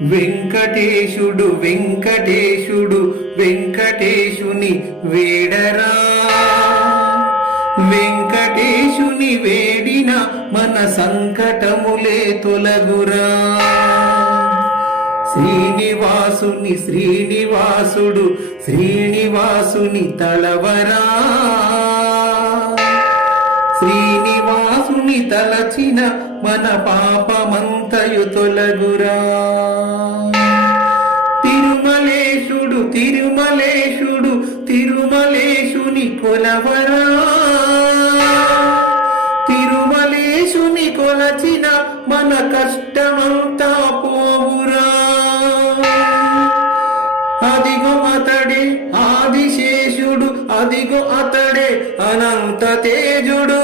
వెంకటేశుడు వెంకటేశుడు వెంకటేశుని వేడరా, వెంకటేశుని వేడిన మన సంకటములే తొలగురా. శ్రీనివాసుని శ్రీనివాసుడు శ్రీనివాసుని తలవరా, శ్రీనివాసుని తలచిన మన పాపమంతయు తొలగురా. తిరుమలేశుడు తిరుమలేశుడు తిరుమలేశుని కొలవరా, తిరుమలేశుని కొలచిన మన కష్టమంతా పోవురా. అదిగో అతడే ఆదిశేషుడు, అదిగో అతడే అనంత తేజుడు.